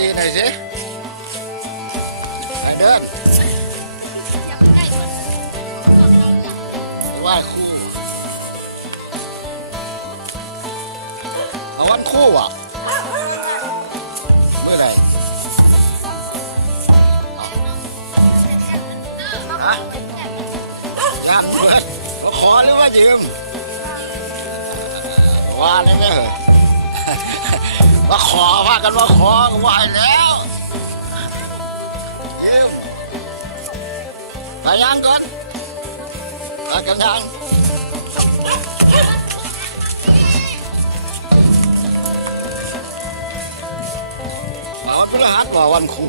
ดีหน่อยสิไปเดินไหว้ครู่เอาวันคู่อะเมื่อไหร่เอาฮะยามเพื่อนขอหรือว่ายืมว่าได้ไหมเหรอ มาขอว่ากันว่าขอไหวแล้วยืมไปยังก่อนไปกันยังมาวันพฤหัสว่าวันครู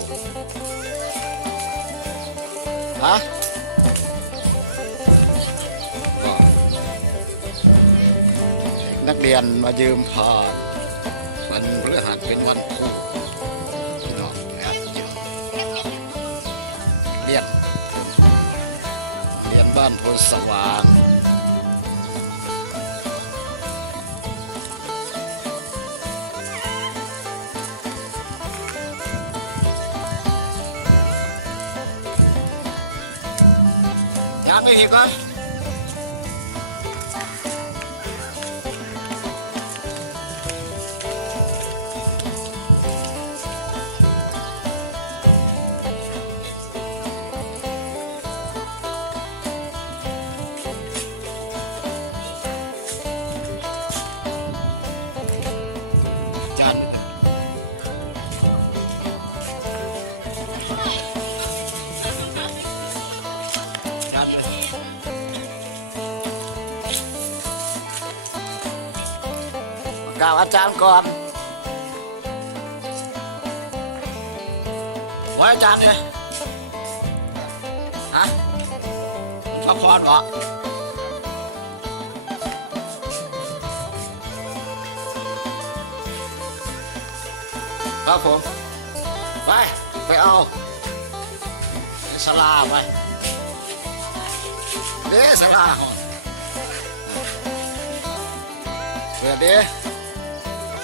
ฮะนักเรียนมายืมผ่าน เป็นวันครูพี่น้องงานเยอะเรียนเรียนบ้านพลสว่างยังไม่ดีก่อน กล่าวอาจารย์ก่อนไว้อาจารย์เลยฮะพักผ่อนบ่ครับผม ไป ไปเอาสลาไปเด้สลาเปิดเด้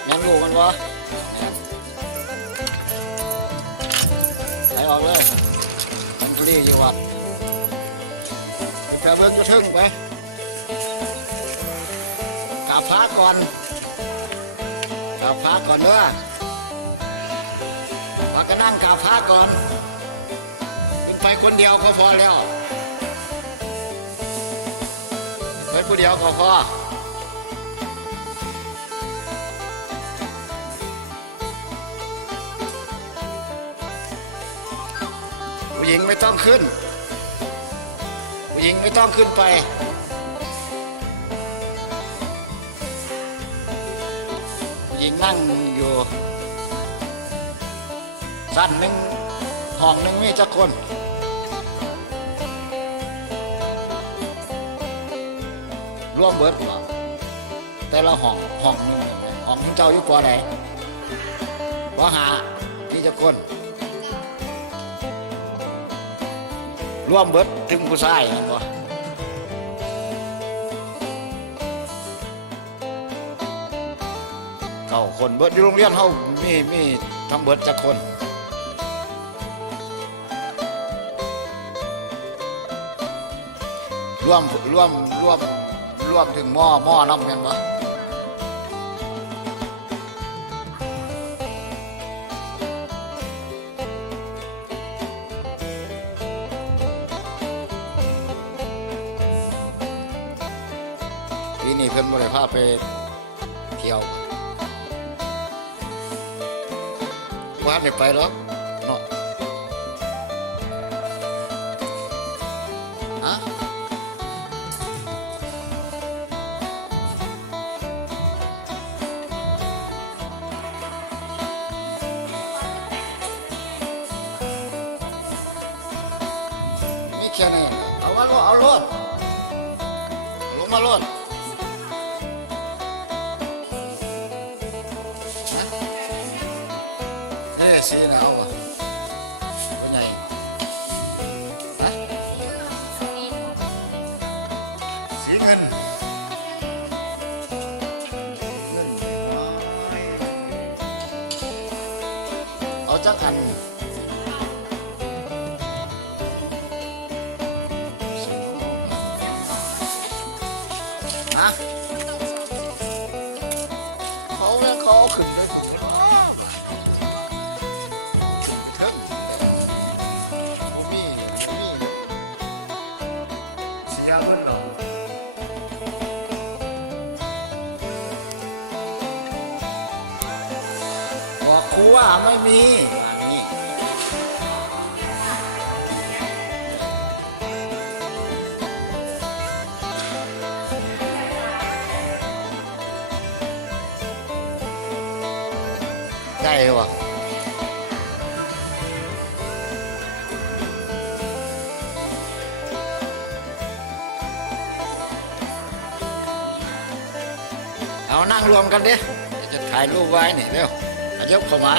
แม่นลูกมันวะไหลออกเลยมันคลีอยู่วัดไปเบิ่งจะถึงไปกราบพระก่อนกราบพระก่อนเด้อมาก็นั่งกราบพระก่อนขึ้นไปคนเดียวก็พอแล้วไปผู้เดียวก็พอ หญิงไม่ต้องขึ้น ผู้หญิงไม่ต้องขึ้นไป ผู้หญิงนั่งอยู่ สั้นหนึ่งห้องหนึ่งมีจักคนร่วมเบิดว่าแต่ละห้องห้องหนึ่งห้องของเจ้าอยู่ปอไหนปอหามีจักคน ร่วมเบิดถึงผู้ชายนั่นบ่เก้าคนเบิดอยู่โรงเรียนเฮามีมีทั้งเบิดจักคนร่วมร่วมร่วมร่วมถึงหม้อหม้อน้ำเห็นป ไปเที่ยววานไม่ไปหรอกเนาะฮะมีแค่นี้เอามาโลดเอาโลดลงมาโล ดเฮ้สีนะเอาอะเป็นไงไปสีเงินเอาจักอัน ม่มีอันนี้ได้วะเอานั่งรวมกันดิจะถ่ายรูปไว้นี่เร็วขยกเข้ามา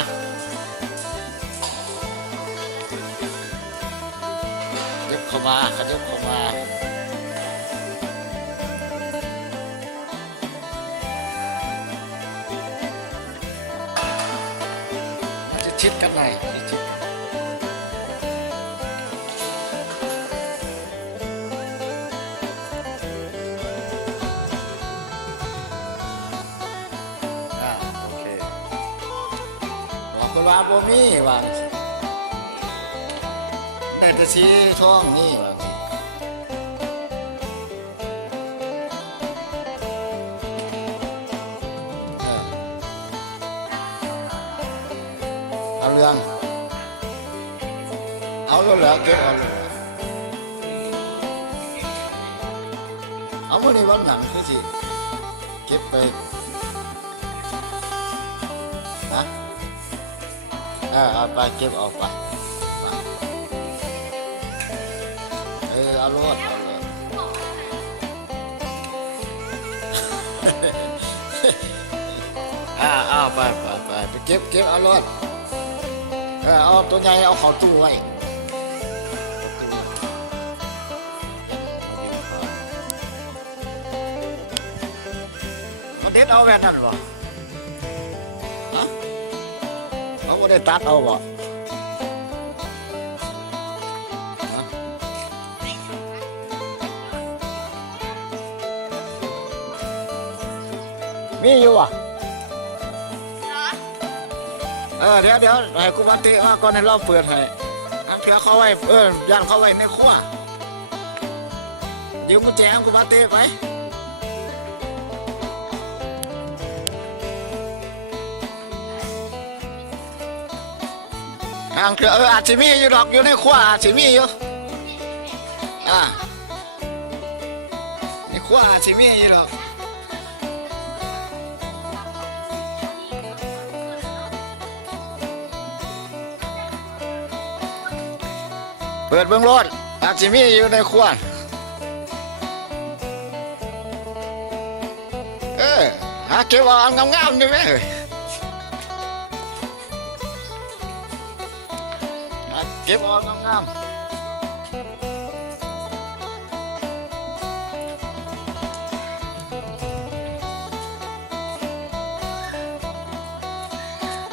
ชิดกันหน่อยชิดว่าบ่มีว่าแต่จะชี้ช่องนี่ เอาแล้วเหรอเก็บเอาเลยเอามื่อนี้วันหนังคือสิเก็บไปฮะเออเอาไปเก็บออกไปไปเออเอารถเอารถอ่าเอาไปไปไปไปเก็บเก็บเอารถเออเอาตัวใหญ่เอาเข้าตู้ไว้ เขาเด็ดเอาแว่นนั่นบ่ฮะเขาไม่ได้ตัดเอาบ่ฮะมีอยู่อะเออเดี๋ยวเดี๋ยวให้กูมาติมาก่อนให้เราเปิดให้อันเถือเขาไว้เออย่านเขาไว้ในครัวยืมกุญแจให้กูมาติไป ทางเถือเอออาจสิมีอยู่ดอกอยู่ในครัวอาจสิมีอยู่อ่าในครัวอาจสิมีอยู่ดอกเปิดเบื้องรถอาจจะมีอยู่ในครัวเออหาเก็บเอาอันงามๆนี่ไหมเอ้ย เก็บเอาอันงามๆ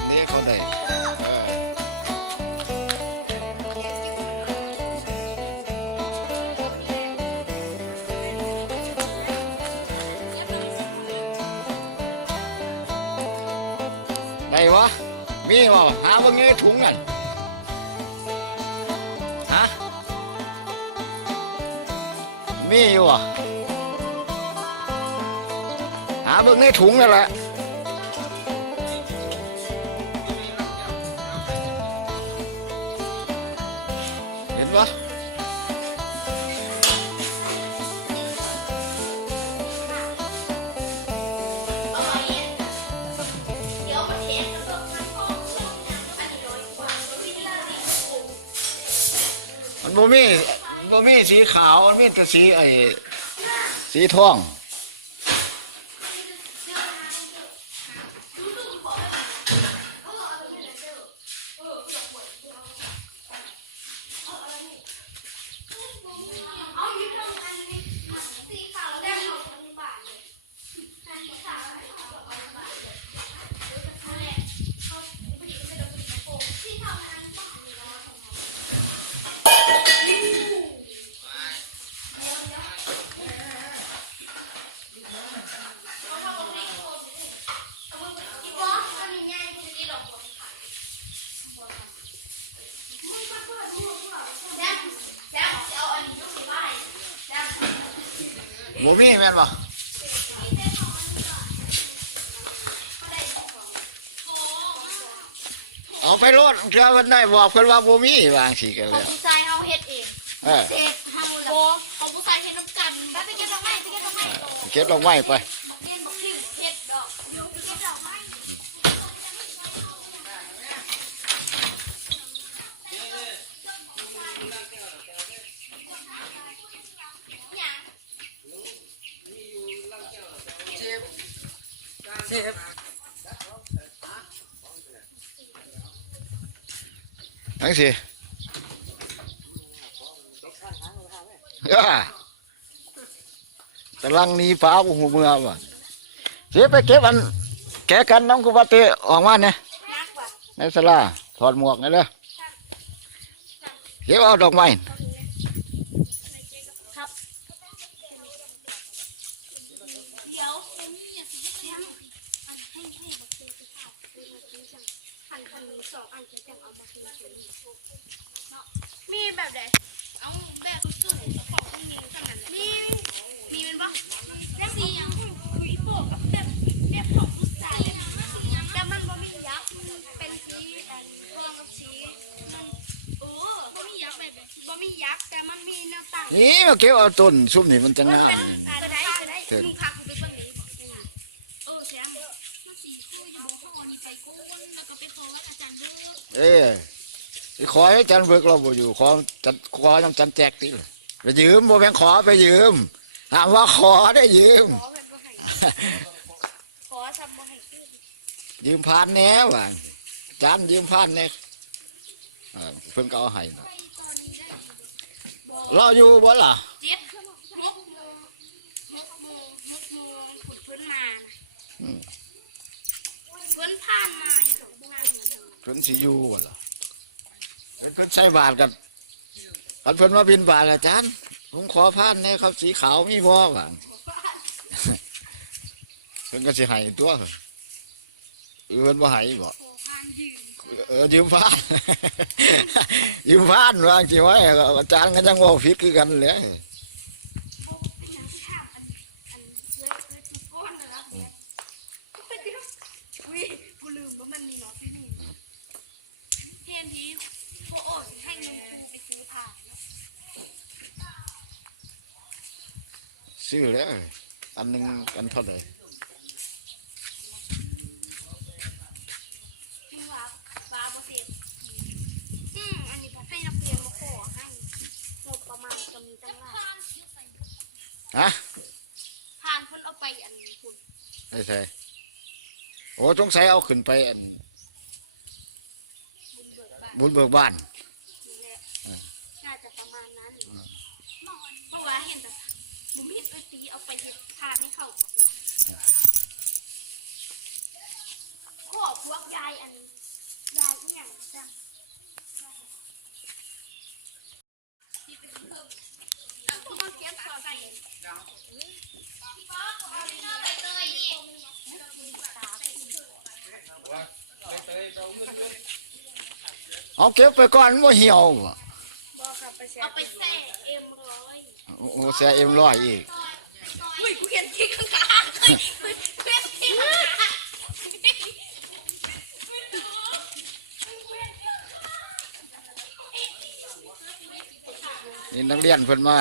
นี่เขาได้เออไหนวะมีวะหาว่าเงี้ยถุงนั่น มีอยู่วะหาเบิ่งในถุงนั่นแหละเห็นปะมันบ่มี สีขาวมันมีแต่สีไอ้สีทอง เอาอยู่ตรงอันนี้สีขาวแล้วเอาทั้งบาทเลยสีขาวเอาทั้งบาทเลยนั่นแหละเขาผู้หญิงก็จะโดนผู้หญิงโกงสีขาวมันอันบาทเลยแล้วของเราอีบอสมันมีง่ายจริงๆหรอกผมขายแซมแซมจะเอาอันนี้ลูกไปแซม บ่ มีแม่นบ่เอาไปรถเชื่อมันได้บอกเพิ่นว่าบ่มีวางสิกันขอแล้งวผู้ชายเอาเฮ็ดเองเออเฮ็ดทำโบของผู้ชายเฮ็ดน้ำกันไปไปเก็บดอกไม้ไปเก็บดอกไม้โตเก็บดอกไม้ไป เฮ็ดบอกคิวเฮ็ดดอกเดี๋ยวไปเก็บดอกไม้หยัง ทั้งสิย่าตะลังนี้ฟ้าบุหูเมืองว่ะเสียไปเก็บอัน แกกันน้องกูว่าเตะออกมาเนี่ยในสลาถอดหมวกนี่เลยเก็บเอาดอกไม้ ครับเดี๋ยวเอ็มมี่อย่าสิให้ให้ให้บักเตยไปข่าวคือมาซื้อจังคันคันนี้ สองอันจะจังเอามาคืนฉันมีแบบไหนเอาแบบสุดของมีขนาดมีมีมันบ้างแล้วมีอย่างคุยโบกับแบบแบบของผู้ชายแต่มันบ่มียักษ์เป็นสีแอนทองกับสีมันเออบ่มียักษ์แบบบ่มียักษ์แต่มันมีแนี่มาเก็บเอาต้นซุ่มนี่มันจะงามก็ได้ก็ได้มึงาเบิ่งนี้เออแซมมันสีคู่อยู่บ่พอนี่ไปโกนแล้วก็ไปขอาจารย์เด้อเอ้ยขอให้จันเบิกเราบ่อยู่ ขอจันขอยังจันแจกติเลยไปยืมบ่แม่งขอไปยืมถามว่าขอได้ยืม ขอเพิ่นบ่ให้ขอซ้ำบ่ให้ขึ้นยืมผ่านแน่ว่ะจันยืมผ่านแน่เออเพิ่นก็เอาให้นาะ เราอยู่บ่ล่ะเจ็ดหกโมงหกโมงหกโมงขุดเพิ่นมาเพิ่นผ่านมาอีกสองงานนะเพิ่นสิอยู่บ่ล่ะเพิ่นเพิ่นใส่บาทกันอันเพิ่นมาบินบาทอาจารย์ผมขอผ่านแหน่ครับสีขาวมีบ่ว่ะเพิ่นก็สิให้ตัวเออเพิ่นบ่ให้บ่ขอผ่านยืน เออยืมผ่าน ยืมผ่านวางสิไว้อาจารย์ก็ยังเว่าผิดคือกันเลยเป็นอย่างที่ถามอันอันเล อ้สงสัยเอาขึ้นไปบุญเบิกบ้านเบิกบานน่าจะประมาณนั้นเพราะว่าเห็นแต่บุมเห็นไปตีเอาไปเห็ดผ่านให้เขาขอพวกยายอันยายที่อย่างจังที่เป็นเพิ่มแล้วพวกมัน เอาเก็บไปก่อนมันบ่เหี่ยวบ่เอาไปแซ่เอ็มร้อยโอ้โหเสียเอ็มร้อยอีกอุ้ยกูเห็นที่ข้างๆเฮ้ยเฮ้ยเห็นที่ข้างๆนี่นักเรียนเพิ่นมา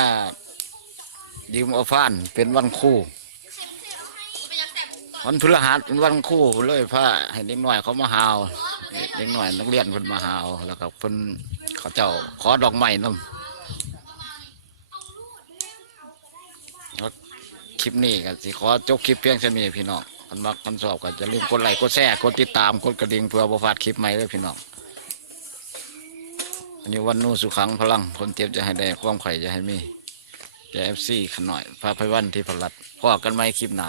ยืมเอาฟ้านเป็นวันคู่วันพฤหัสเป็นวันคู่เลยพาให้เด็กน้อยเขามาหาวเด็กน้อยนักเรียนเพิ่นมาหาวแล้วก็เพิ่นเขาเจ้าขอดอกไม้นำคลิปนี้ก็สิขอจบคลิปเพียงแค่นี้พี่น้องคันมักคันชอบก็จะลืมกดไลค์กดแชร์กดติดตามกดกระดิ่งเพื่อบ่พลาดคลิปใหม่เลยพี่น้องอันนี้วันนู้สุขังพลังคนเจ็บจะให้ได้ความไข่จะให้มี เอฟซีขนหน่อยพาไปวันที่พลัดพอกันไหมคลิปหน้า